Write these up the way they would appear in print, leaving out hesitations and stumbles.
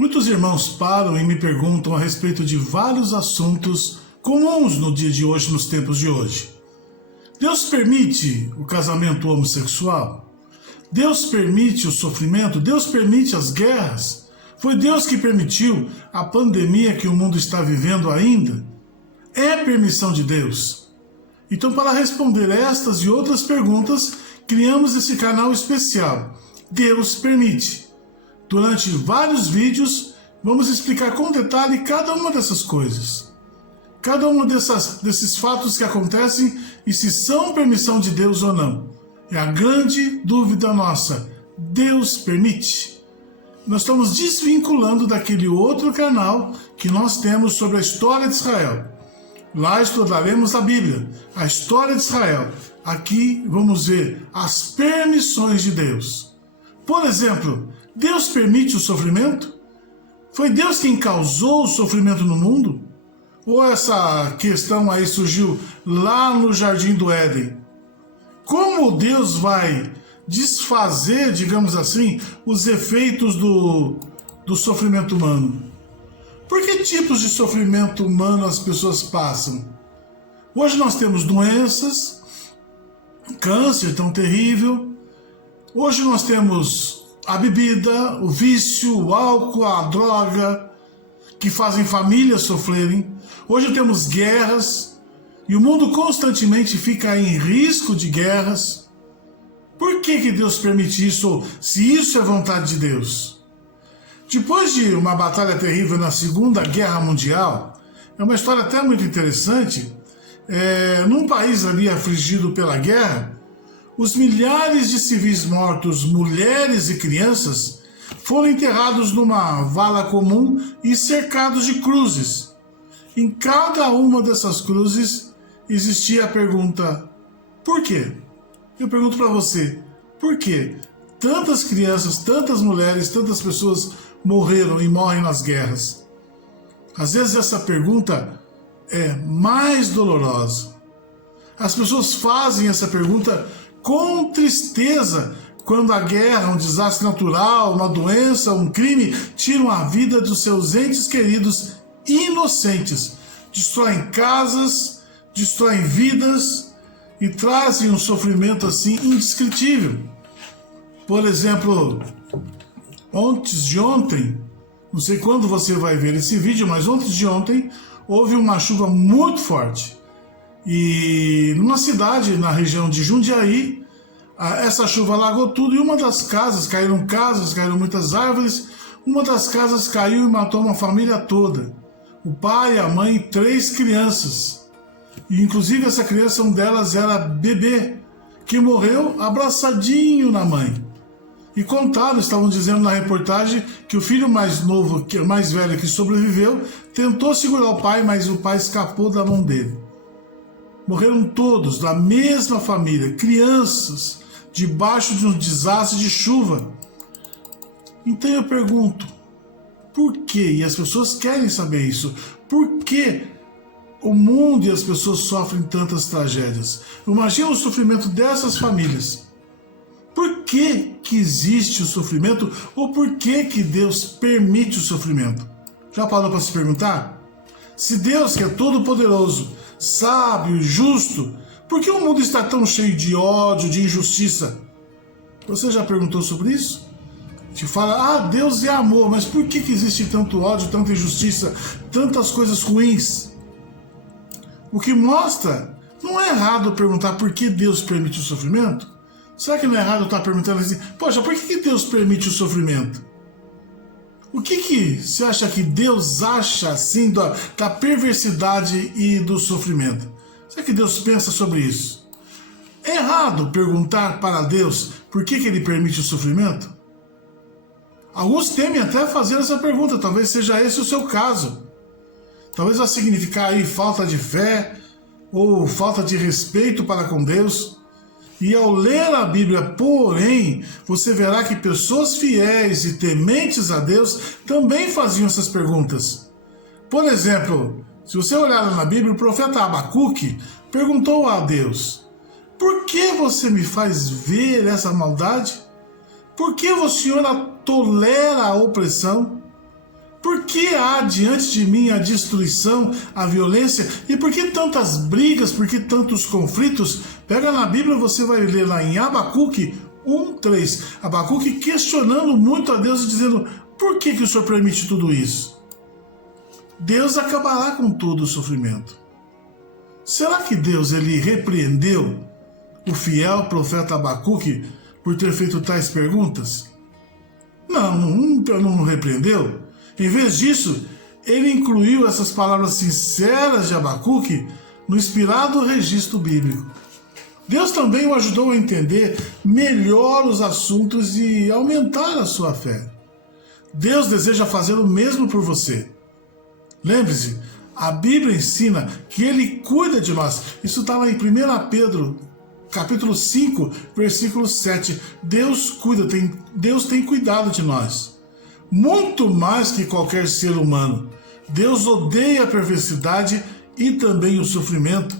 Muitos irmãos param e me perguntam a respeito de vários assuntos comuns no dia de hoje, nos tempos de hoje. Deus permite o casamento homossexual? Deus permite o sofrimento? Deus permite as guerras? Foi Deus que permitiu a pandemia que o mundo está vivendo ainda? É permissão de Deus? Então, para responder estas e outras perguntas, criamos esse canal especial. Deus permite. Durante vários vídeos, vamos explicar com detalhe cada uma dessas coisas. Cada um desses fatos que acontecem e se são permissão de Deus ou não. É a grande dúvida nossa. Deus permite? Nós estamos desvinculando daquele outro canal que nós temos sobre a história de Israel. Lá estudaremos a Bíblia, a história de Israel. Aqui vamos ver as permissões de Deus. Por exemplo, Deus permite o sofrimento? Foi Deus quem causou o sofrimento no mundo? Ou essa questão aí surgiu lá no Jardim do Éden? Como Deus vai desfazer, digamos assim, os efeitos do sofrimento humano? Por que tipos de sofrimento humano as pessoas passam? Hoje nós temos doenças, câncer tão terrível. Hoje nós temos a bebida, o vício, o álcool, a droga, que fazem famílias sofrerem. Hoje temos guerras, e o mundo constantemente fica em risco de guerras. Por que Deus permite isso, se isso é vontade de Deus? Depois de uma batalha terrível na Segunda Guerra Mundial, é uma história até muito interessante, num país ali afligido pela guerra, os milhares de civis mortos, mulheres e crianças, foram enterrados numa vala comum e cercados de cruzes. Em cada uma dessas cruzes existia a pergunta: por quê? Eu pergunto para você, por quê? Tantas crianças, tantas mulheres, tantas pessoas morreram e morrem nas guerras. Às vezes essa pergunta é mais dolorosa. As pessoas fazem essa pergunta com tristeza quando a guerra, um desastre natural, uma doença, um crime tiram a vida dos seus entes queridos inocentes, destroem casas, destroem vidas e trazem um sofrimento assim indescritível. Por exemplo, antes de ontem, não sei quando você vai ver esse vídeo, mas antes de ontem houve uma chuva muito forte. E numa cidade, na região de Jundiaí, essa chuva alagou tudo e uma das casas, caíram muitas árvores, uma das casas caiu e matou uma família toda. O pai, a mãe e 3 crianças. E inclusive essa criança, uma delas era bebê, que morreu abraçadinho na mãe. E contaram, estavam dizendo na reportagem, que o filho mais novo, mais velho que sobreviveu, tentou segurar o pai, mas o pai escapou da mão dele. Morreram todos da mesma família, crianças, debaixo de um desastre de chuva. Então eu pergunto, por quê? E as pessoas querem saber isso. Por que o mundo e as pessoas sofrem tantas tragédias? Imagina o sofrimento dessas famílias. Por que existe o sofrimento? Ou por que Deus permite o sofrimento? Já parou para se perguntar? Se Deus, que é todo-poderoso, sábio, justo, por que o mundo está tão cheio de ódio, de injustiça? Você já perguntou sobre isso? Te fala, Deus é amor, mas por que existe tanto ódio, tanta injustiça, tantas coisas ruins? O que mostra, não é errado perguntar por que Deus permite o sofrimento? Será que não é errado estar perguntando assim, poxa, por que Deus permite o sofrimento? O que você acha que Deus acha assim da perversidade e do sofrimento? Será que Deus pensa sobre isso? É errado perguntar para Deus por que Ele permite o sofrimento? Alguns temem até fazer essa pergunta, talvez seja esse o seu caso. Talvez vá significar aí falta de fé ou falta de respeito para com Deus. E ao ler a Bíblia, porém, você verá que pessoas fiéis e tementes a Deus também faziam essas perguntas. Por exemplo, se você olhar na Bíblia, o profeta Abacuque perguntou a Deus: por que você me faz ver essa maldade? Por que o Senhor tolera a opressão? Por que há diante de mim a destruição, a violência? E por que tantas brigas, por que tantos conflitos? Pega na Bíblia, você vai ler lá em Abacuque 1:3. Abacuque questionando muito a Deus e dizendo: por que o Senhor permite tudo isso? Deus acabará com todo o sofrimento. Será que Deus ele repreendeu o fiel profeta Abacuque por ter feito tais perguntas? Não repreendeu. Em vez disso, ele incluiu essas palavras sinceras de Abacuque no inspirado registro bíblico. Deus também o ajudou a entender melhor os assuntos e aumentar a sua fé. Deus deseja fazer o mesmo por você. Lembre-se, a Bíblia ensina que Ele cuida de nós. Isso está lá em 1 Pedro, capítulo 5, versículo 7. Deus cuida, Deus tem cuidado de nós. Muito mais que qualquer ser humano. Deus odeia a perversidade e também o sofrimento.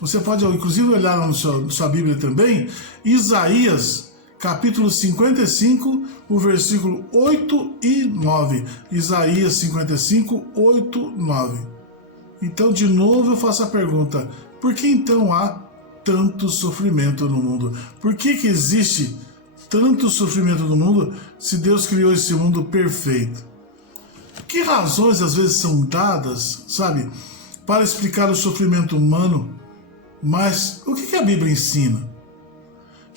Você pode, inclusive, olhar lá na sua Bíblia também, Isaías, capítulo 55, o versículo 8 e 9. Isaías 55, 8, 9. Então, de novo, eu faço a pergunta: por que então há tanto sofrimento no mundo? Por que existe tanto sofrimento no mundo se Deus criou esse mundo perfeito? Que razões às vezes são dadas, sabe, para explicar o sofrimento humano? Mas o que a Bíblia ensina?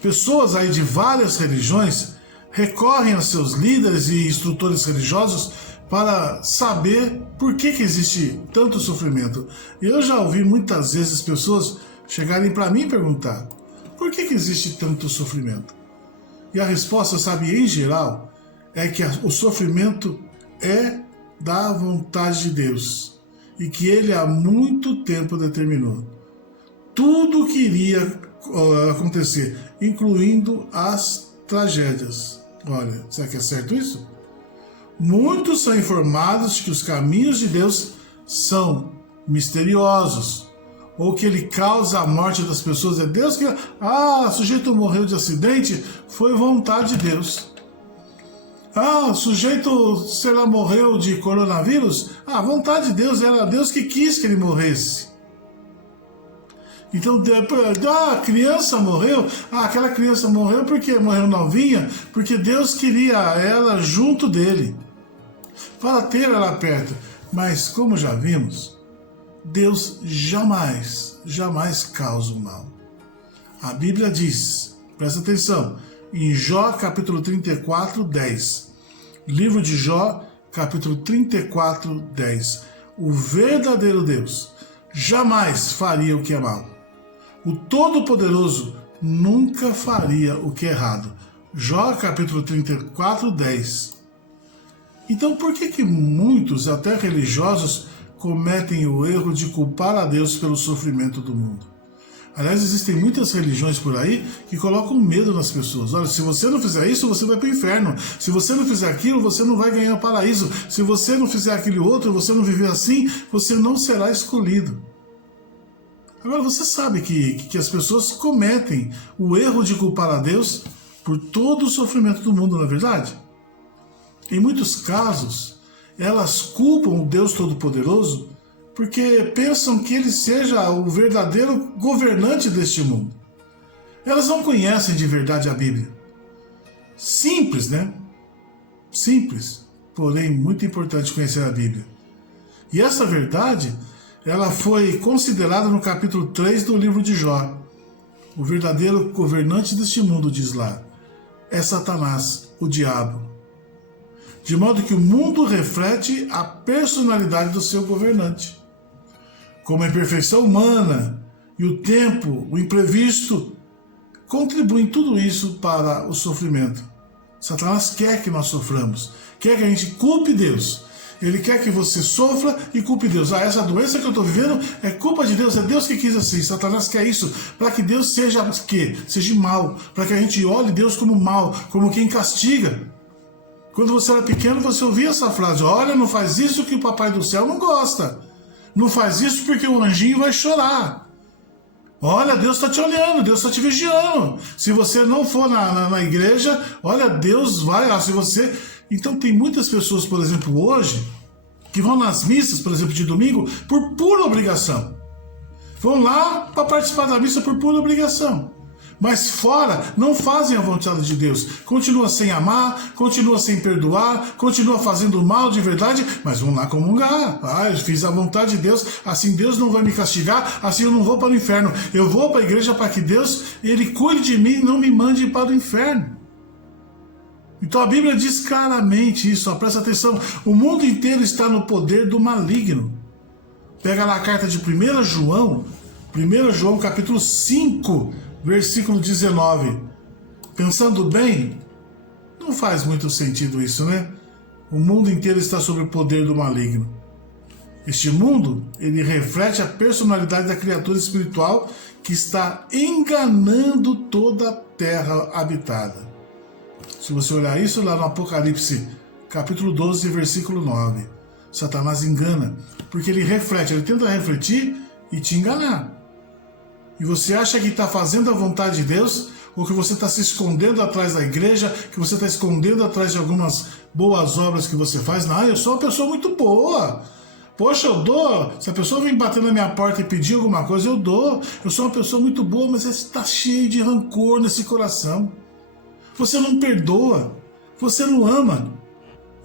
Pessoas aí de várias religiões recorrem a seus líderes e instrutores religiosos para saber por que existe tanto sofrimento. Eu já ouvi muitas vezes pessoas chegarem para mim e perguntar: por que existe tanto sofrimento? E a resposta, sabe, em geral, é que o sofrimento é da vontade de Deus e que Ele há muito tempo determinou. Tudo que iria acontecer, incluindo as tragédias. Olha, será que é certo isso? Muitos são informados de que os caminhos de Deus são misteriosos, ou que Ele causa a morte das pessoas. É Deus que... o sujeito morreu de acidente, foi vontade de Deus. O sujeito, sei lá, morreu de coronavírus, vontade de Deus, era Deus que quis que ele morresse. Então, a criança morreu, aquela criança morreu porque morreu novinha, porque Deus queria ela junto dele, para ter ela perto. Mas, como já vimos, Deus jamais causa o mal. A Bíblia diz, presta atenção, em Jó capítulo 34, 10. Livro de Jó, capítulo 34, 10. O verdadeiro Deus jamais faria o que é mal. O Todo-Poderoso nunca faria o que é errado. Jó capítulo 34, 10. Então por que muitos, até religiosos, cometem o erro de culpar a Deus pelo sofrimento do mundo? Aliás, existem muitas religiões por aí que colocam medo nas pessoas. Olha, se você não fizer isso, você vai para o inferno. Se você não fizer aquilo, você não vai ganhar o paraíso. Se você não fizer aquele outro, você não viver assim, você não será escolhido. Agora, você sabe que as pessoas cometem o erro de culpar a Deus por todo o sofrimento do mundo, não é verdade? Em muitos casos, elas culpam o Deus Todo-Poderoso porque pensam que Ele seja o verdadeiro governante deste mundo. Elas não conhecem de verdade a Bíblia. Simples, né? Simples, porém muito importante conhecer a Bíblia. E essa verdade, ela foi considerada no capítulo 3 do livro de Jó. O verdadeiro governante deste mundo, diz lá, é Satanás, o diabo. De modo que o mundo reflete a personalidade do seu governante. Como a imperfeição humana e o tempo, o imprevisto, contribuem tudo isso para o sofrimento. Satanás quer que nós soframos, quer que a gente culpe Deus. Ele quer que você sofra e culpe Deus. Essa doença que eu estou vivendo é culpa de Deus, é Deus que quis assim. Satanás quer isso, para que Deus seja mal, para que a gente olhe Deus como mal, como quem castiga. Quando você era pequeno, você ouvia essa frase: olha, não faz isso que o papai do céu não gosta. Não faz isso porque o anjinho vai chorar. Olha, Deus está te olhando, Deus está te vigiando. Se você não for na igreja, olha, Deus vai. Se você... Então tem muitas pessoas, por exemplo, hoje, que vão nas missas, por exemplo, de domingo, por pura obrigação. Vão lá para participar da missa por pura obrigação. Mas fora, não fazem a vontade de Deus. Continua sem amar, continua sem perdoar, continua fazendo mal de verdade, mas vão lá comungar. Eu fiz a vontade de Deus, assim Deus não vai me castigar, assim eu não vou para o inferno. Eu vou para a igreja para que Deus, Ele cuide de mim e não me mande para o inferno. Então a Bíblia diz claramente isso, presta atenção. O mundo inteiro está no poder do maligno. Pega lá a carta de 1 João capítulo 5, versículo 19. Pensando bem, não faz muito sentido isso, né? O mundo inteiro está sob o poder do maligno. Este mundo, ele reflete a personalidade da criatura espiritual que está enganando toda a terra habitada. Se você olhar isso lá no Apocalipse, capítulo 12, versículo 9. Satanás engana, porque ele reflete, ele tenta refletir e te enganar. E você acha que está fazendo a vontade de Deus, ou que você está se escondendo atrás da igreja, que você está escondendo atrás de algumas boas obras que você faz. Não, eu sou uma pessoa muito boa. Poxa, eu dou. Se a pessoa vem bater na minha porta e pedir alguma coisa, eu dou. Eu sou uma pessoa muito boa, mas você está cheio de rancor nesse coração. Você não perdoa, você não ama.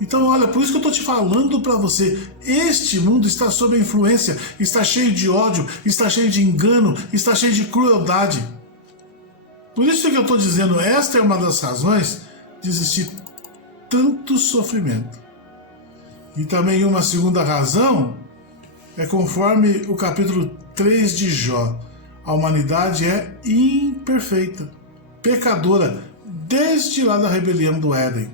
Então, olha, por isso que eu estou te falando para você, este mundo está sob a influência, está cheio de ódio, está cheio de engano, está cheio de crueldade. Por isso que eu estou dizendo, esta é uma das razões de existir tanto sofrimento. E também uma segunda razão é conforme o capítulo 3 de Jó. A humanidade é imperfeita, pecadora, desde lá da rebelião do Éden.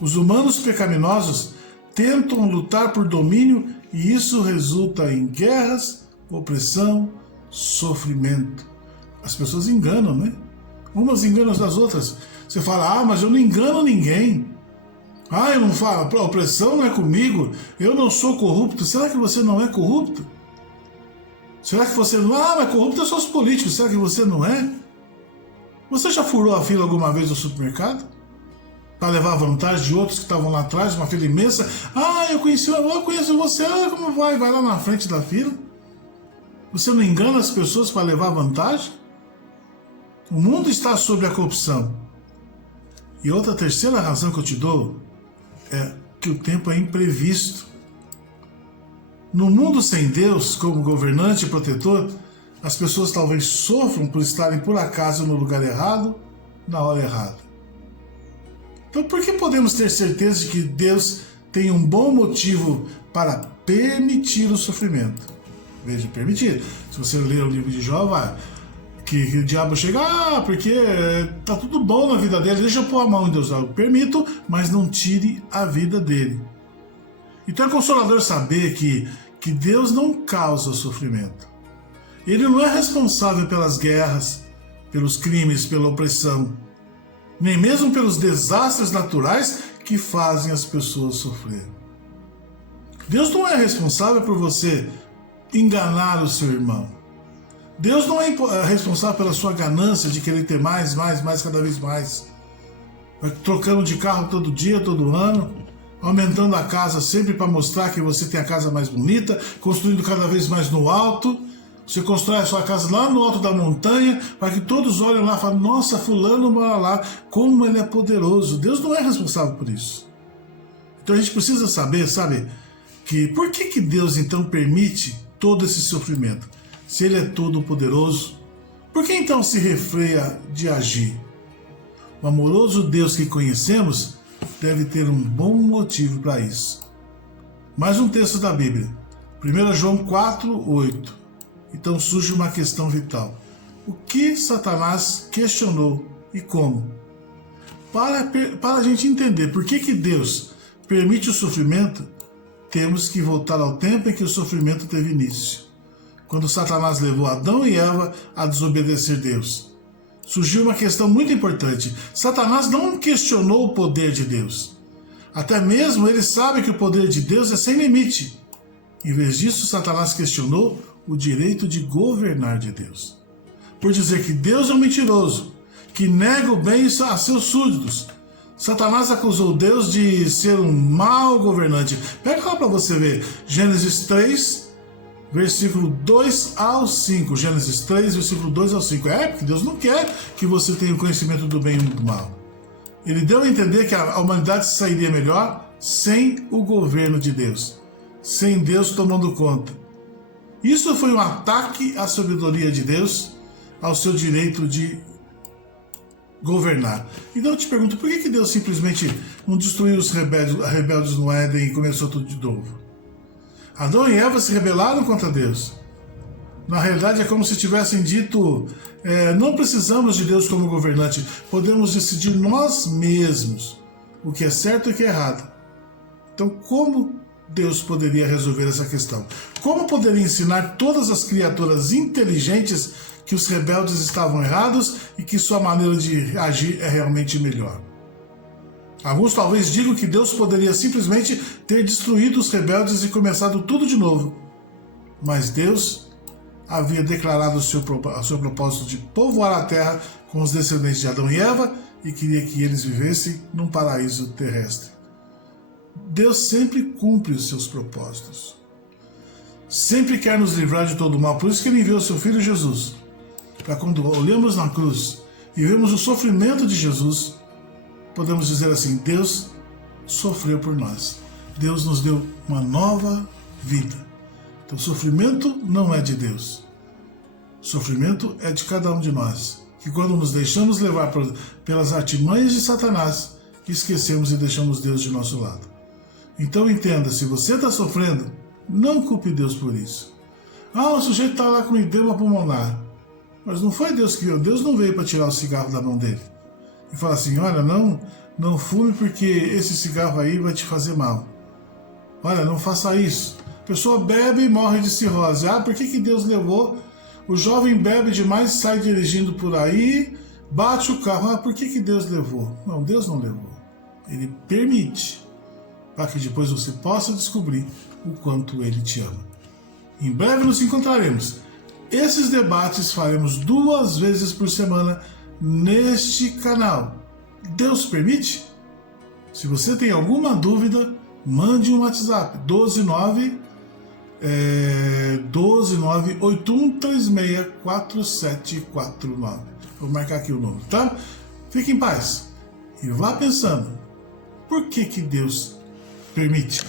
Os humanos pecaminosos tentam lutar por domínio e isso resulta em guerras, opressão, sofrimento. As pessoas enganam, né? Umas enganam as outras. Você fala, mas eu não engano ninguém. Eu não falo, a opressão não é comigo, eu não sou corrupto. Será que você não é corrupto? Será que você não é? Mas corrupto são os políticos, será que você não é? Você já furou a fila alguma vez no supermercado? Para levar vantagem de outros que estavam lá atrás, uma fila imensa. Eu conheço você, como vai? Vai lá na frente da fila. Você não engana as pessoas para levar vantagem? O mundo está sob a corrupção. E outra terceira razão que eu te dou é que o tempo é imprevisto. No mundo sem Deus, como governante e protetor, as pessoas talvez sofram por estarem por acaso no lugar errado, na hora errada. Então, por que podemos ter certeza de que Deus tem um bom motivo para permitir o sofrimento? Veja, permitir. Se você ler o livro de Jó, que o diabo chega, porque tá tudo bom na vida dele, deixa eu pôr a mão em Deus. Eu permito, mas não tire a vida dele. Então é consolador saber que Deus não causa sofrimento. Ele não é responsável pelas guerras, pelos crimes, pela opressão, nem mesmo pelos desastres naturais que fazem as pessoas sofrer. Deus não é responsável por você enganar o seu irmão. Deus não é responsável pela sua ganância de querer ter mais, cada vez mais. Vai trocando de carro todo dia, todo ano, aumentando a casa sempre para mostrar que você tem a casa mais bonita, construindo cada vez mais no alto. Você constrói a sua casa lá no alto da montanha, para que todos olhem lá e falem, nossa, fulano mora lá, como ele é poderoso. Deus não é responsável por isso. Então a gente precisa saber, que por que Deus então permite todo esse sofrimento? Se ele é todo poderoso, por que então se refreia de agir? O amoroso Deus que conhecemos deve ter um bom motivo para isso. Mais um texto da Bíblia, 1 João 4, 8. Então surge uma questão vital. O que Satanás questionou e como? Para a gente entender por que Deus permite o sofrimento, temos que voltar ao tempo em que o sofrimento teve início. Quando Satanás levou Adão e Eva a desobedecer Deus. Surgiu uma questão muito importante. Satanás não questionou o poder de Deus. Até mesmo ele sabe que o poder de Deus é sem limite. Em vez disso, Satanás questionou o direito de governar de Deus. Por dizer que Deus é um mentiroso, que nega o bem a seus súditos. Satanás acusou Deus de ser um mau governante. Pega lá para você ver. Gênesis 3, versículo 2 ao 5. Gênesis 3, versículo 2 ao 5. Porque Deus não quer que você tenha o conhecimento do bem e do mal. Ele deu a entender que a humanidade sairia melhor sem o governo de Deus, sem Deus tomando conta. Isso foi um ataque à sabedoria de Deus, ao seu direito de governar. Então eu te pergunto, por que Deus simplesmente não destruiu os rebeldes no Éden e começou tudo de novo? Adão e Eva se rebelaram contra Deus. Na realidade é como se tivessem dito, não precisamos de Deus como governante, podemos decidir nós mesmos o que é certo e o que é errado. Então como Deus poderia resolver essa questão? Como poderia ensinar todas as criaturas inteligentes que os rebeldes estavam errados e que sua maneira de agir é realmente melhor? Alguns talvez digam que Deus poderia simplesmente ter destruído os rebeldes e começado tudo de novo. Mas Deus havia declarado o seu propósito de povoar a terra com os descendentes de Adão e Eva e queria que eles vivessem num paraíso terrestre. Deus sempre cumpre os seus propósitos. Sempre quer nos livrar de todo o mal. Por isso que ele enviou seu Filho Jesus. Para quando olhamos na cruz e vemos o sofrimento de Jesus, podemos dizer assim, Deus sofreu por nós. Deus nos deu uma nova vida. Então o sofrimento não é de Deus. O sofrimento é de cada um de nós. Que quando nos deixamos levar pelas artimanhas de Satanás, esquecemos e deixamos Deus de nosso lado. Então entenda, se você está sofrendo, não culpe Deus por isso. O sujeito está lá com edema pulmonar. Mas não foi Deus que veio. Deus não veio para tirar o cigarro da mão dele. E falar assim, olha, não fume porque esse cigarro aí vai te fazer mal. Olha, não faça isso. A pessoa bebe e morre de cirrose. Por que Deus levou? O jovem bebe demais e sai dirigindo por aí, bate o carro. Por que Deus levou? Não, Deus não levou. Ele permite, para que depois você possa descobrir o quanto Ele te ama. Em breve nos encontraremos. Esses debates faremos 2 vezes por semana neste canal. Deus permite? Se você tem alguma dúvida, mande um WhatsApp 12981364749. Vou marcar aqui o número, tá? Fique em paz e vá pensando. Por que Deus permite?